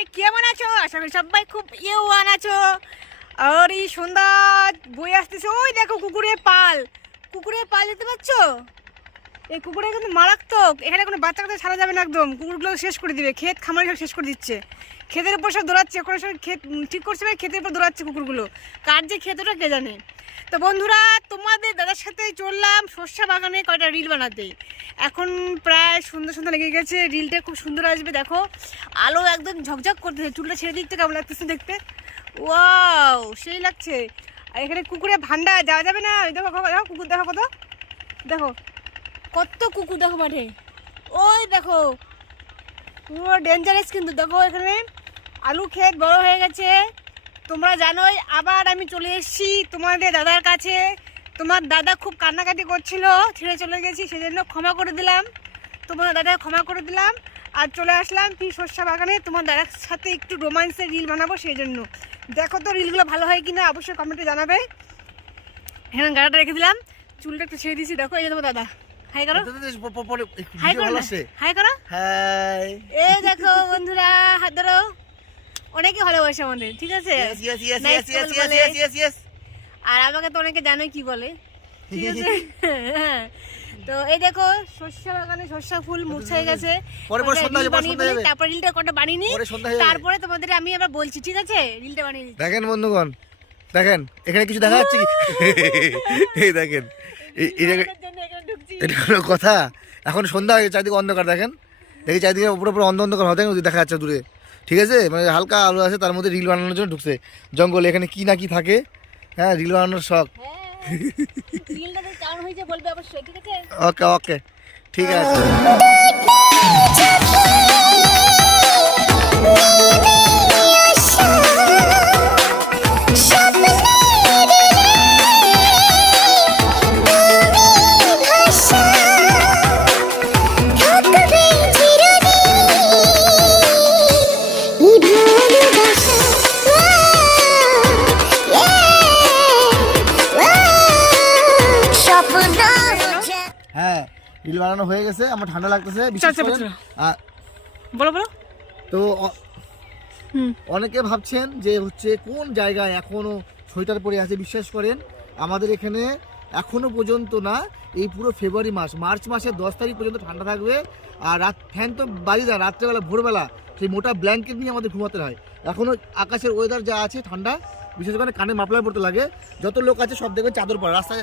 সবাই কেমন আছো? আশা করি সবাই খুব ইয়েওয়ান আছো। আর এই সন্ধ্যা বই আসতেছে। ওই দেখো কুকুরের পাল। কুকুরের পাল দেখতে পাচ্ছ? এই কুকুরে কিন্তু মারাত্মক। এখানে কোনো বাচ্চা কাচ্চা ছাড়া যাবে না একদম। কুকুরগুলো শেষ করে দিবে। ক্ষেত খামার সব শেষ করে দিচ্ছে। ক্ষেতের উপর সব দৌড়াচ্ছে। কোনো সময় ক্ষেত ঠিক করছে না ক্ষেতের উপর দৌড়াচ্ছে কুকুরগুলো। কার যে ক্ষেতটা কে জানে? তো বন্ধুরা, তোমাদের দাদার সাথে চললাম সর্ষা বাগানে কয়টা রিল বানাতে। এখন প্রায় সুন্দর সুন্দর লেগে গেছে রিলটা খুব সুন্দর আসবে, দেখো। আলো একদম ঝকঝক করতেছে, চুলটা ছেড়ে দিকতে কেমন লাগতেছে দেখতে। ওয়াও, সেই লাগছে। আর এখানে কুকুরে ভান্ডা যাওয়া যাবে না? ওই দেখো দেখো, কুকুর, দেখো কত। দেখো, কত কুকুর দেখো মাঠে। ওই দেখো, পুরো ডেঞ্জারাস কিন্তু। দেখো এখানে আলু ক্ষেত বড় হয়ে গেছে। তোমরা জানোই, আবার আমি চলে এসেছি তোমাদের দাদার কাছে। তোমার দাদা খুব কান্নাকাটি করছিল ছেড়ে চলে গেছি সেজন্য ক্ষমা করে দিলাম। তোমার দাদা ক্ষমা করে দিলাম আর চলে আসলাম কি সর্ষা বাগানে। তোমার দাদার সাথে একটু রোমান্সের রিল বানাবো সেই জন্য দেখো তো রিলগুলো ভালো হয় কিনা অবশ্যই কমেন্টে জানাবে। হ্যাঁ গাড়াটা রেখে দিলাম। চুলটা একটু ছেড়ে দিয়েছি। দেখো এই যে তোমার দাদা। হাই করো। হাই করো হাই করো। হাই। এই দেখো বন্ধুরা হাত ধরো। অনেকে ভালোবাসে আমাদের ঠিক আছে। আর আমাকে তো অনেকে জানে কি বলে। ঠিক আছে? হ্যাঁ। তো এই দেখো শস্য বাগানে শস্য ফুল মুছাই গেছে। তারপর রিলটা কটা বানিয়ে নিই। তারপরে তোমাদের আমি আবার বলছি ঠিক আছে? রিলটা বানিয়ে দিচ্ছি দেখেন বন্ধুগণ দেখেন এখানে কিছু দেখা যাচ্ছে কি? এই দেখেন এটা হলো কথা। এখন সন্ধ্যা হয়ে গেছে, চারিদিকে অন্ধকার দেখেন। দেখি চারিদিকে উপরে উপরে অন্ধ অন্ধকার হতে দেখা যাচ্ছে দূরে। ঠিক আছে? মানে হালকা আলো আছে তার মধ্যে রিল বানানোর জন্য ঢুকছে। জঙ্গলে এখানে কি না কি থাকে হ্যাঁ রিল বানানোর শখ। ওকে ওকে। ঠিক আছে। রিল বানানো হয়ে গেছে আমার ঠান্ডা লাগতেছে বিশেষ করে বলো বলো। তো অনেকে ভাবছেন যে হচ্ছে কোন জায়গায় এখনও সোয়েটার পরে আছে বিশ্বাস করেন আমাদের এখানে এখনও পর্যন্ত না এই পুরো ফেব্রুয়ারি মাস মার্চ মাসের দশ তারিখ পর্যন্ত ঠান্ডা থাকবে আর রাত ফ্যান তো বাড়ি যায় রাত্রেবেলা ভোরবেলা সেই মোটা ব্ল্যাঙ্কেট নিয়ে আমাদের ঘুমাতে হয়। এখনও আকাশের ওয়েদার যা আছে ঠান্ডা বিশেষ করে কানে মাফলার পড়তে লাগে যত লোক আছে সব দেখবেন চাদর পরে রাস্তায়